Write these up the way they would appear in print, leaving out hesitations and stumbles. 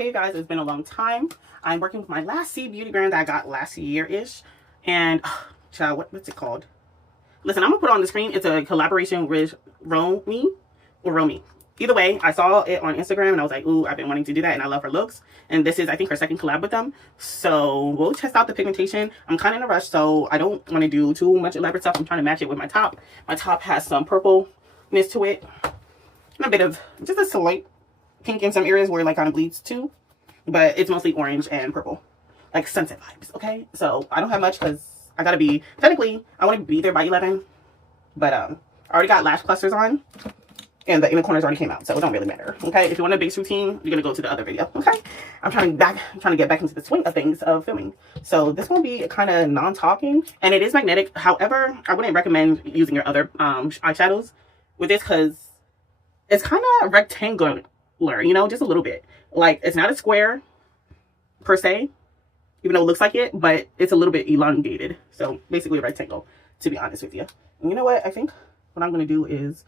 Hey you guys, it's been a long time. I'm working with my last Beauty brand that I got last year-ish. And, child, what's it called? Listen, I'm going to put it on the screen. It's a collaboration with Romy. Either way, I saw it on Instagram and I was like, ooh, I've been wanting to do that and I love her looks. And this is, I think, her second collab with them. So we'll test out the pigmentation. I'm kind of in a rush, so I don't want to do too much elaborate stuff. I'm trying to match it with my top. My top has some purpleness to it. And a bit of just a slight pink in some areas where it like kind of bleeds too, but it's mostly orange and purple, like sunset vibes. Okay, so I don't have much because I gotta be, technically I want to be there by 11, but I already got lash clusters on and the inner corners already came out, so it don't really matter. Okay, if you want a base routine, you're gonna go to the other video. Okay, I'm trying to get back into the swing of things of filming, so this will be kind of non-talking, and it is magnetic. However, I wouldn't recommend using your other eyeshadows with this because it's kind of rectangular, you know, just a little bit. Like, it's not a square per se, even though it looks like it, but it's a little bit elongated. So basically a rectangle, to be honest with you. And you know what? I think what I'm going to do is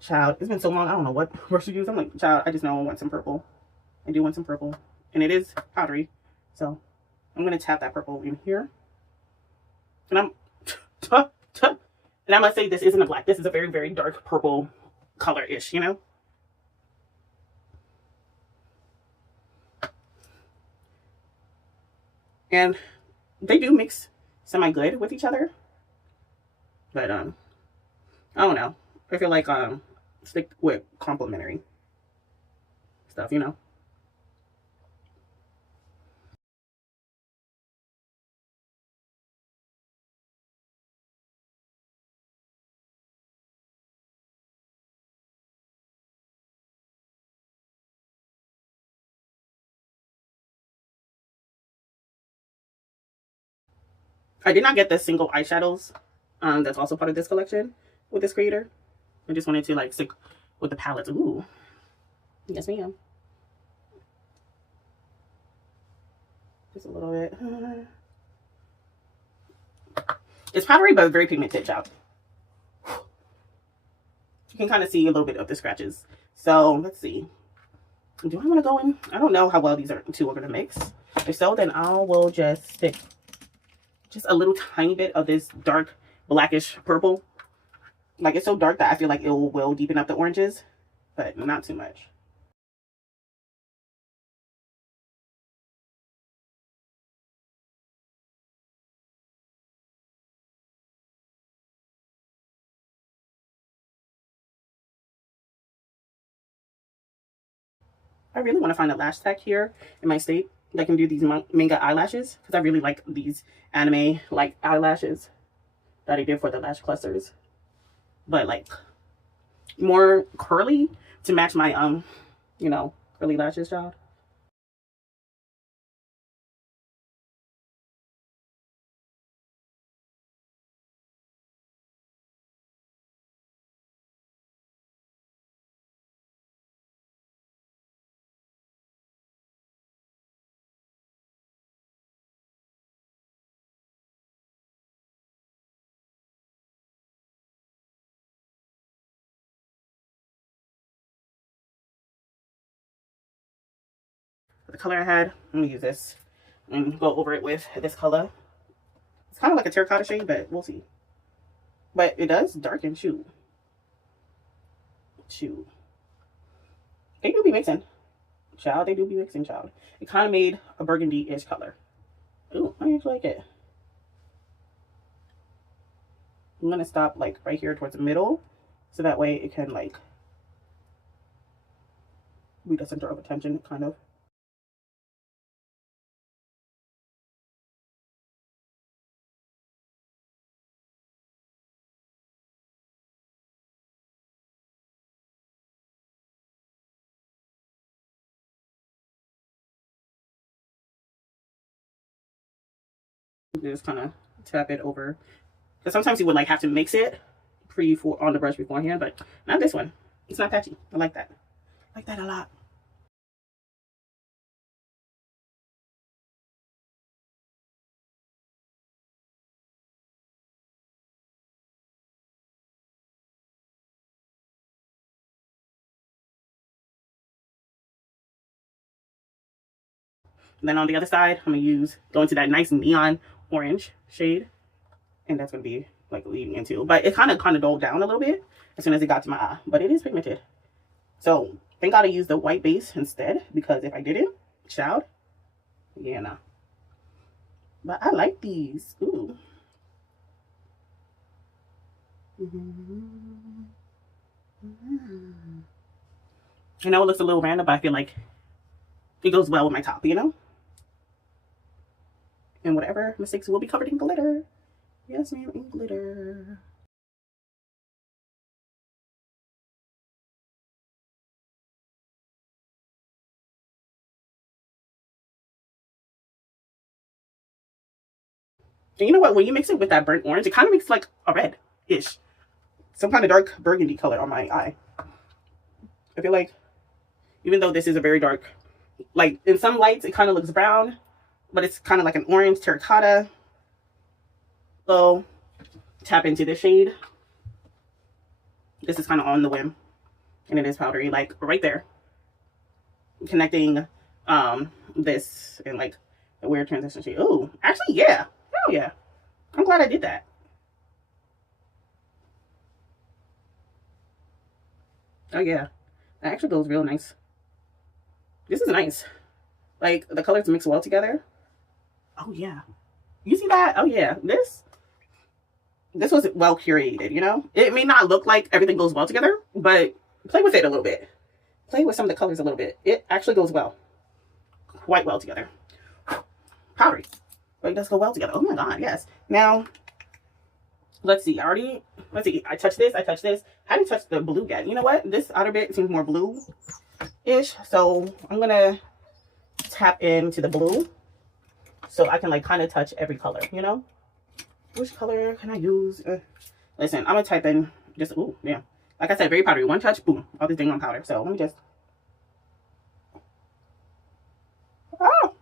child, it's been so long, I don't know what brush to use. I'm like, child, I just know I want some purple. I do want some purple. And it is powdery. So I'm going to tap that purple in here. And and I must say, this isn't a black. This is a very, very dark purple color-ish, you know? And they do mix semi-good with each other. But, I don't know. I feel like, stick with complementary stuff, you know? I did not get the single eyeshadows that's also part of this collection with this creator. I just wanted to like stick with the palettes. Ooh, yes ma'am. Just a little bit. It's powdery but very pigmented, child. You can kind of see a little bit of the scratches. So let's see. Do I want to go in? I don't know how well these two are going to mix. If so, then I will just stick just a little tiny bit of this dark blackish purple. Like, it's so dark that I feel like it will deepen up the oranges, but not too much. I really want to find a lash tech here in my state that can do these manga eyelashes, because I really like these anime like eyelashes that I did for the lash clusters, but like more curly to match my you know, curly lashes, child. The color I had, I'm gonna use this and go over it with this color. It's kind of like a terracotta shade, but we'll see. But it does darken. Shoot. They do be mixing, child. They do be mixing, child. It kind of made a burgundy-ish color. Ooh, I actually like it. I'm gonna stop like right here towards the middle, so that way it can like be the center of attention, kind of. Just kind of tap it over. Because sometimes you would like have to mix it on the brush beforehand, but not this one. It's not patchy. I like that. I like that a lot. And then on the other side, I'm gonna go into that nice neon orange shade, and that's gonna be like leading into. But it kind of dulled down a little bit as soon as it got to my eye. But it is pigmented, so thank God I used the white base instead, because if I didn't, child, yeah, no. But I like these. Ooh. I know it looks a little random, but I feel like it goes well with my top, you know? And whatever mistakes will be covered in glitter. Yes, ma'am, in glitter. And you know what? When you mix it with that burnt orange, it kind of makes like a red-ish. Some kind of dark burgundy color on my eye. I feel like, even though this is a very dark, like in some lights, it kind of looks brown, but it's kind of like an orange terracotta. So, tap into this shade. This is kind of on the whim. And it is powdery, like right there. Connecting this and like a weird transition shade. Oh, actually, yeah. Hell yeah. I'm glad I did that. Oh yeah. That actually goes real nice. This is nice. Like the colors mix well together. Oh yeah. You see that? Oh yeah. This was well curated, you know? It may not look like everything goes well together, but play with it a little bit. Play with some of the colors a little bit. It actually goes well. Quite well together. Powdery. But it does go well together. Oh my god, yes. Now, let's see. Let's see. I touched this. I hadn't touched the blue yet. You know what? This outer bit seems more blue-ish. So I'm going to tap into the blue so I can like kind of touch every color, you know? Which color can I use? Listen, I'm going to type in just, ooh, yeah. Like I said, very powdery. One touch, boom. All this thing on powder. So let me just. Oh.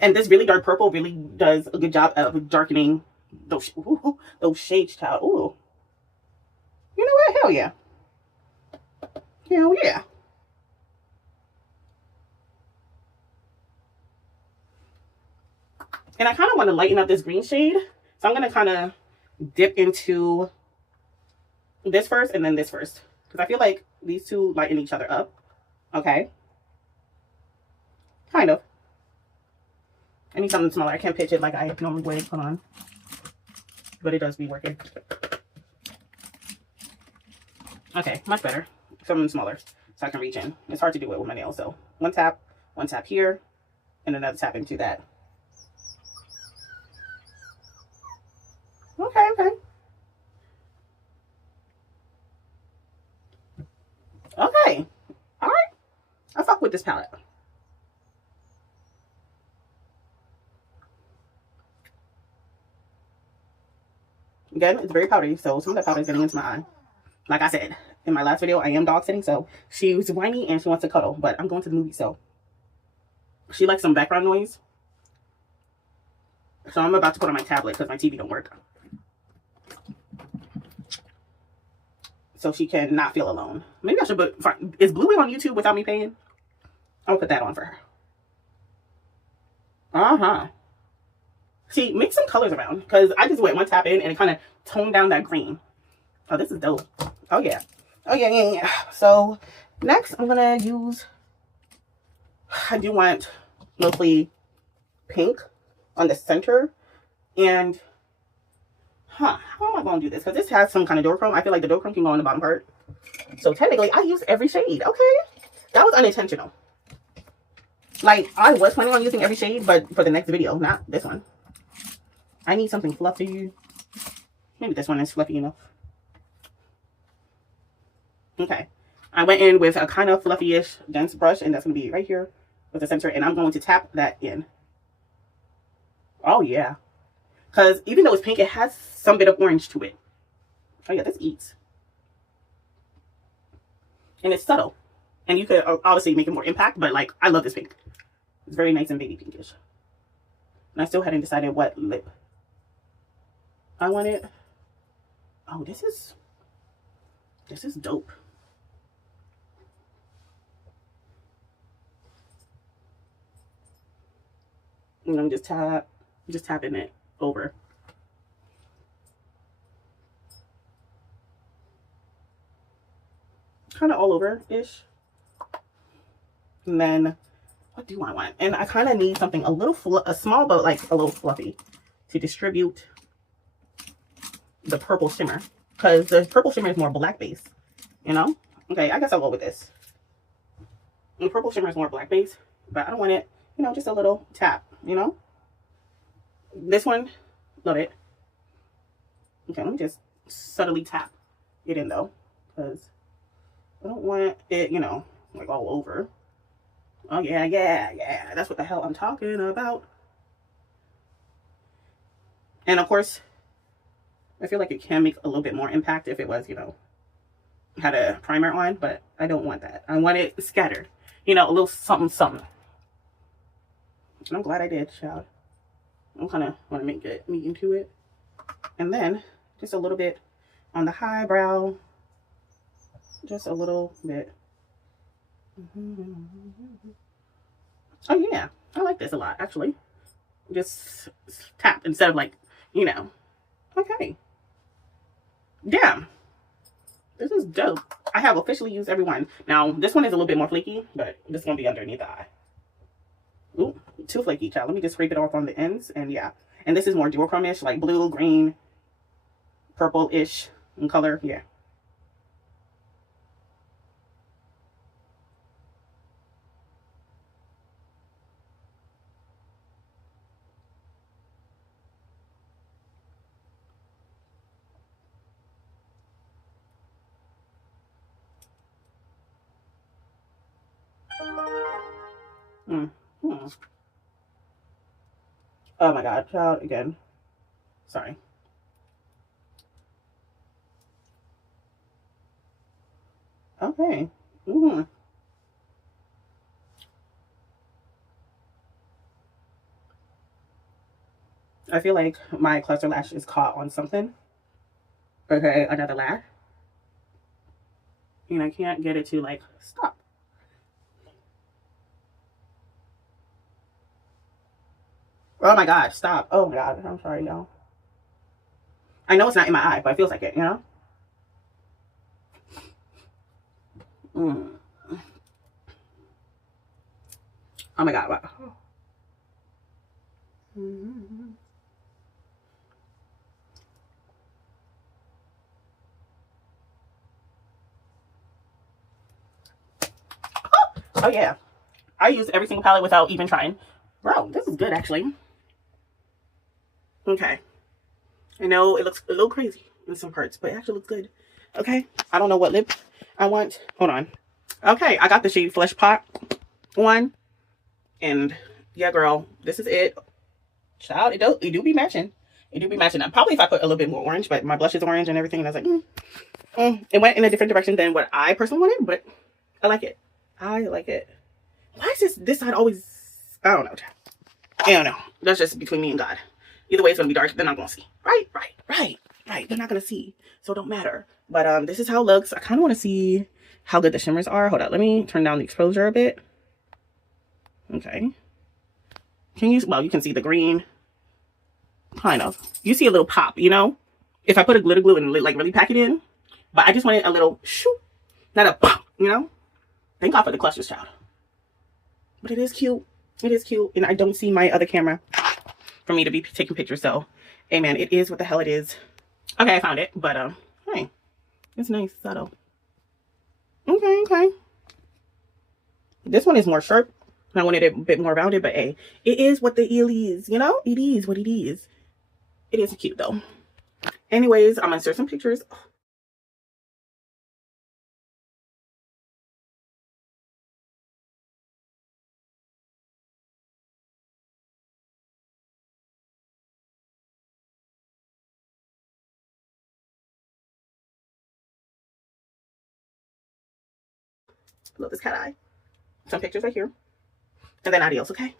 And this really dark purple really does a good job of darkening those shades, child. Ooh. You know what? Hell yeah. Hell yeah. And I kind of want to lighten up this green shade. So I'm going to kind of dip into this first and then this first. Because I feel like these two lighten each other up. Okay. Kind of. I need something smaller. I can't pitch it like I normally would. Hold on. But it does be working. Okay, much better. Something smaller so I can reach in. It's hard to do it with my nails. So one tap here, and another tap into that. Okay. Okay. All right. I fuck with this palette. Again, it's very powdery, so some of that powder is getting into my eye. Like I said in my last video, I am dog sitting, so she's whiny and she wants to cuddle, but I'm going to the movie, so she likes some background noise. So I'm about to put on my tablet because my TV don't work. So she can not feel alone. Maybe I should put, is Bluey on YouTube without me paying? I'll put that on for her. Uh-huh. See, mix some colors around because I just went one tap in and it kind of toned down that green. Oh, this is dope. Oh, yeah. Oh, yeah. So next I'm going to use, I do want mostly pink on the center. And, how am I going to do this? Because this has some kind of duochrome. I feel like the duochrome can go on the bottom part. So technically, I use every shade. Okay. That was unintentional. Like, I was planning on using every shade, but for the next video, not this one. I need something fluffy. Maybe this one is fluffy enough. Okay. I went in with a kind of fluffy-ish dense brush, and that's going to be right here with the center, and I'm going to tap that in. Oh yeah, because even though it's pink, it has some bit of orange to it. Oh yeah, this eats. And it's subtle. And you could obviously make it more impact, but like, I love this pink. It's very nice and baby pinkish. And I still hadn't decided what lip I wanted. Oh, this is dope. And I'm just tapping it over. Kind of all over-ish. And then, what do I want? And I kind of need something a small, but like a little fluffy to distribute the purple shimmer. Because the purple shimmer is more black base, you know? Okay, I guess I'll go with this. And the purple shimmer is more black base, but I don't want it, you know, just a little tap, you know? This one, love it. Okay, let me just subtly tap it in though, because I don't want it, you know, like all over. Oh yeah, yeah. That's what the hell I'm talking about. And of course, I feel like it can make a little bit more impact if it was, you know, had a primer on, but I don't want that. I want it scattered, you know, a little something, something. And I'm glad I did, child. I kind of want to make it meet into it. And then just a little bit on the highbrow. Just a little bit. Oh yeah, I like this a lot, actually. Just tap instead of like, you know. Okay. Damn. This is dope. I have officially used every one. Now, this one is a little bit more flaky, but this is going to be underneath the eye. Ooh, too flaky, child. Let me just scrape it off on the ends, and yeah. And this is more duochrome-ish, like blue, green, purple-ish in color. Yeah. Oh my god, child, again. Sorry. Okay. I feel like my cluster lash is caught on something. Okay, another lash. And I can't get it to like stop. Oh my god, stop. Oh my god, I'm sorry, y'all. I know it's not in my eye, but it feels like it, you know? Oh my god, wow. Oh yeah. I use every single palette without even trying. Bro, this is good actually. Okay. I know it looks a little crazy in some parts, but it actually looks good. Okay. I don't know what lip I want. Hold on. Okay, I got the shade Flesh Pot one. And yeah, girl, this is it. Child, it do be matching. It do be matching. Probably if I put a little bit more orange, but my blush is orange and everything. And I was like, it went in a different direction than what I personally wanted, but I like it. I like it. Why is this side always, I don't know. I don't know. That's just between me and God. Either way, it's going to be dark. They're not going to see. Right. They're not going to see. So it don't matter. But this is how it looks. I kind of want to see how good the shimmers are. Hold on. Let me turn down the exposure a bit. Okay. Well, you can see the green. Kind of. You see a little pop, you know? If I put a glitter glue and like really pack it in. But I just wanted a little shoo. Not a pop, you know? Thank God for the clusters, child. But it is cute. It is cute. And I don't see my other camera for me to be taking pictures. So, hey man, it is what the hell it is. Okay, I found it. But, hey. It's nice. Subtle. Okay. This one is more sharp. I wanted it a bit more rounded, but hey, it is what the eel is, you know? It is what it is. It is cute though. Anyways, I'm gonna insert some pictures. Love this cat eye. Some pictures right here. And then adios, okay?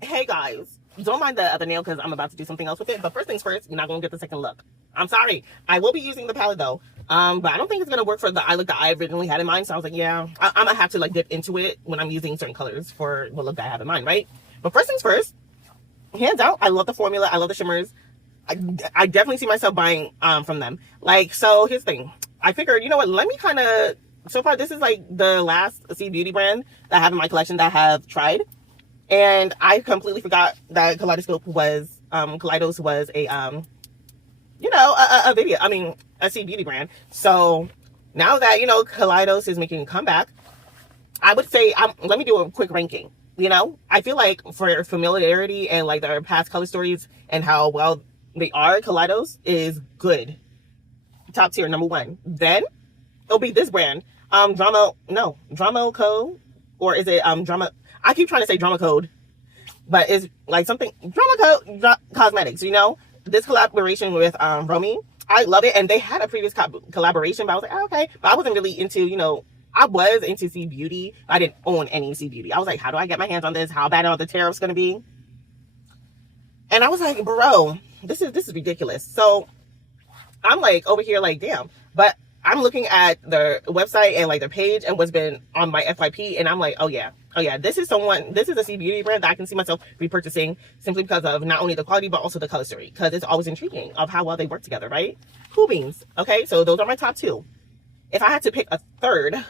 Hey guys, don't mind the other nail because I'm about to do something else with it. But first things first, you're not going to get the second look. I'm sorry. I will be using the palette though. But I don't think it's going to work for the eye look that I originally had in mind. So I was like, yeah, I'm going to have to like dip into it when I'm using certain colors for what look that I have in mind, right? But first things first, hands out, I love the formula. I love the shimmers. I definitely see myself buying from them. Like, so here's the thing. I figured, you know what, let me kind of, so far this is like the last cbeauty brand that I have in my collection that I have tried. And I completely forgot that Kaleidos was a, you know, a video, I mean, a cbeauty brand. So now that, you know, Kaleidos is making a comeback, I would say, let me do a quick ranking. You know, I feel like for familiarity and like their past color stories and how well they are, Kaleidos is good. Top tier, number one. Then it'll be this brand, Dramo Code, or is it Drama? I keep trying to say Drama Code, but it's like something Drama Code Cosmetics. You know, this collaboration with Romy, I love it, and they had a previous collaboration, but I was like, oh, okay, but I wasn't really into, you know. I was into cbeauty. I didn't own any cbeauty. I was like, how do I get my hands on this? How bad are the tariffs going to be? And I was like, bro, this is ridiculous. So I'm like over here like, damn. But I'm looking at their website and like their page and what's been on my FYP. And I'm like, oh yeah, this is a cbeauty brand that I can see myself repurchasing simply because of not only the quality, but also the color story. Because it's always intriguing of how well they work together, right? Cool beans. Okay, so those are my top two. If I had to pick a third,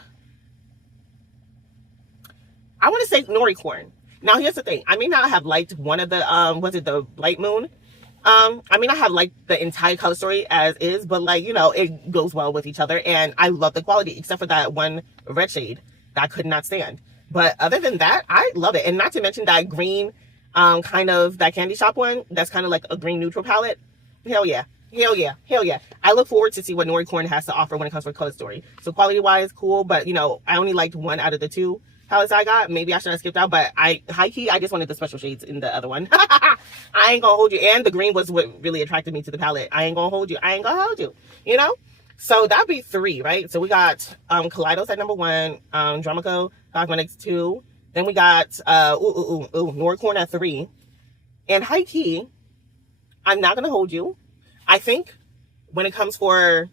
I want to say Noricorn. Now, here's the thing. I may not have liked one of the, was it the Light Moon? I may not have liked the entire color story as is, but like, you know, it goes well with each other. And I love the quality, except for that one red shade that I could not stand. But other than that, I love it. And not to mention that green, kind of, that candy shop one, that's kind of like a green neutral palette. Hell yeah. Hell yeah. Hell yeah. I look forward to see what Noricorn has to offer when it comes to color story. So quality wise, cool. But, you know, I only liked one out of the two palettes I got. Maybe I should have skipped out, but high key, I just wanted the special shades in the other one. I ain't gonna hold you. And the green was what really attracted me to the palette. I ain't gonna hold you. You know? So that'd be three, right? So we got Kaleidos at number one, Dramo Cosmetics 2. Then we got Noricorn at 3. And high key, I'm not gonna hold you. I think when it comes for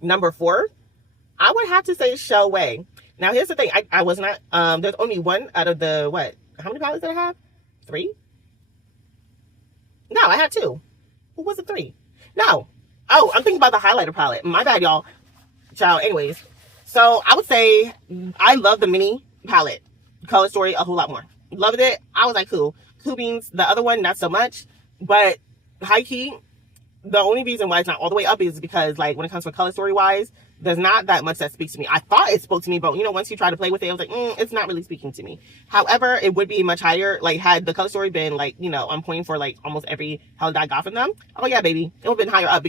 number 4, I would have to say Shell Way. Now, here's the thing. I was not, there's only one out of the, what? How many palettes did I have? 3? No, I had 2. Who was it 3? No. Oh, I'm thinking about the highlighter palette. My bad, y'all. Ciao. Anyways. So, I would say I love the mini palette. Color story a whole lot more. Loved it. I was like, cool. Cool beans. The other one, not so much. But high key, the only reason why it's not all the way up is because, like, when it comes to color story wise, there's not that much that speaks to me. I thought it spoke to me, but, you know, once you try to play with it, I was like, it's not really speaking to me. However, it would be much higher, like, had the color story been, like, you know, on point for, like, almost every palette I got from them. Oh, yeah, baby. It would have been higher up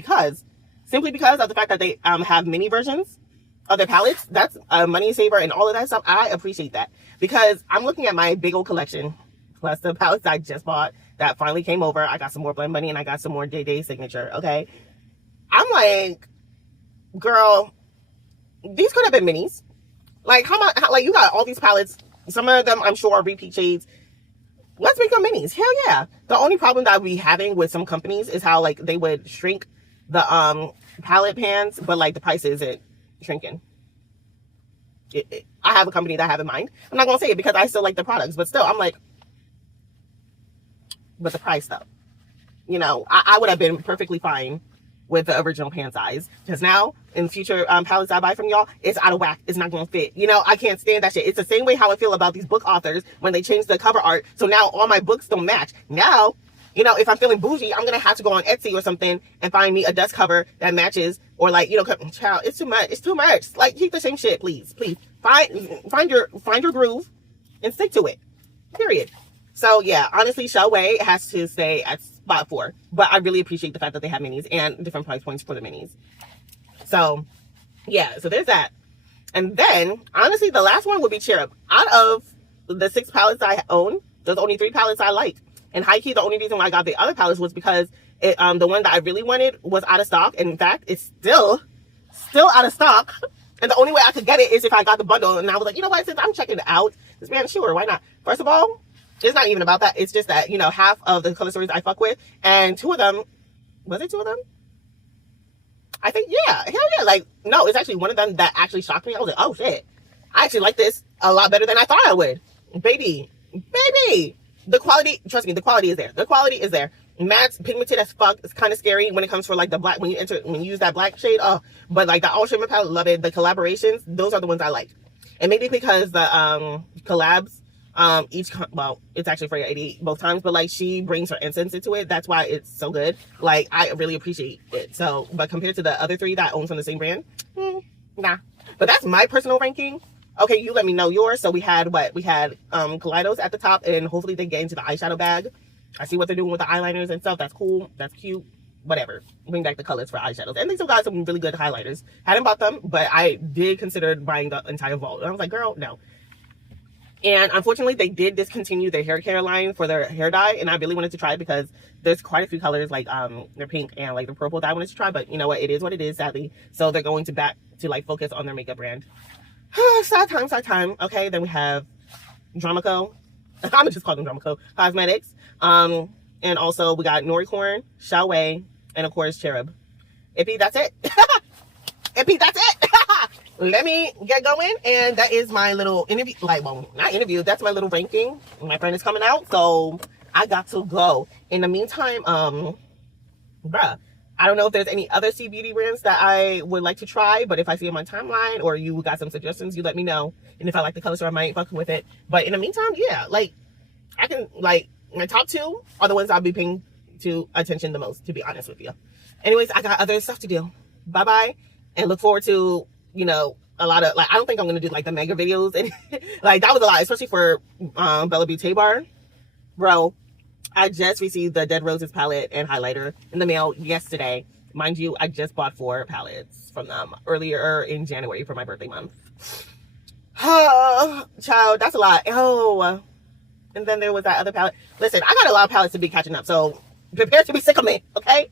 simply because of the fact that they have mini versions of their palettes. That's a money saver and all of that stuff. I appreciate that because I'm looking at my big old collection plus the palettes I just bought that finally came over. I got some more Blend Money and I got some more Day Signature, okay? I'm like, girl, these could have been minis. Like, how you got all these palettes. Some of them, I'm sure, are repeat shades. Let's make them minis. Hell yeah. The only problem that we having with some companies is how, like, they would shrink the palette pans, but, like, the price isn't shrinking. I have a company that I have in mind. I'm not going to say it because I still like the products, but still, I'm like, but the price, though. You know, I would have been perfectly fine with the original pan size. Because now, in future palettes I buy from y'all, it's out of whack. It's not going to fit. You know, I can't stand that shit. It's the same way how I feel about these book authors when they change the cover art. So now all my books don't match. Now, you know, if I'm feeling bougie, I'm going to have to go on Etsy or something and find me a dust cover that matches. Or like, you know, child, it's too much. It's too much. Like, keep the same shit, please. Please. Find your groove and stick to it. Period. So yeah, honestly, Shell Way has to stay at spot 4. But I really appreciate the fact that they have minis and different price points for the minis. So yeah, so there's that. And then, honestly, the last one would be Cherub. Out of the 6 palettes I own, there's only 3 palettes I like. And high key, the only reason why I got the other palettes was because the one that I really wanted was out of stock. And in fact, it's still out of stock. And the only way I could get it is if I got the bundle. And I was like, you know what, since I'm checking it out, this brand, sure, why not? First of all, it's not even about that. It's just that, you know, half of the color stories I fuck with, and two of them, was it two of them? I think, yeah, hell yeah. Like, no, it's actually one of them that actually shocked me. I was like, oh shit, I actually like this a lot better than I thought I would. Baby, the quality, trust me, the quality is there. The quality is there. Matte, pigmented as fuck. It's kind of scary when it comes for like the black, when you use that black shade. Oh, but like the all shimmer palette, love it. The collaborations, those are the ones I like. And maybe because the collabs, well, it's actually for your 88 both times, but like she brings her incense into it. That's why it's so good. Like, I really appreciate it. So, but compared to the other three that I own from the same brand, nah. But that's my personal ranking. Okay, you let me know yours. So we had what? We had Kaleidos at the top, and hopefully they get into the eyeshadow bag. I see what they're doing with the eyeliners and stuff. That's cool. That's cute. Whatever. Bring back the colors for eyeshadows. And they still got some really good highlighters. Hadn't bought them, but I did consider buying the entire vault. And I was like, girl, no. And unfortunately, they did discontinue their hair care line for their hair dye. And I really wanted to try it because there's quite a few colors, like their pink and like the purple that I wanted to try. But you know what? It is what it is, sadly. So they're going to back to like focus on their makeup brand. Sad time. Okay, then we have Dramo. I'm gonna just call them Dramo Cosmetics. And also we got Noricorn, Xiaowei, and of course Cherub. Ippy, that's it. Ippy, that's it. Let me get going, and that is my little interview. Like, well, not interview. That's my little ranking. My friend is coming out, so I got to go. In the meantime, bruh, I don't know if there's any other C Beauty brands that I would like to try, but if I see them on timeline or you got some suggestions, you let me know. And if I like the color, so I might fuck with it. But in the meantime, yeah, like I can, like, my top two are the ones I'll be paying to attention the most, to be honest with you. Anyways, I got other stuff to do. Bye bye, and look forward to, you know, a lot of, like, I don't think I'm gonna do like the mega videos, and like that was a lot, especially for Bella Beauty Bar. Bro, I just received the Dead Roses palette and highlighter in the mail yesterday. Mind you, I just bought 4 palettes from them earlier in January for my birthday month. Oh, child, that's a lot. Oh, and then there was that other palette. Listen, I got a lot of palettes to be catching up, so prepare to be sick of me, okay?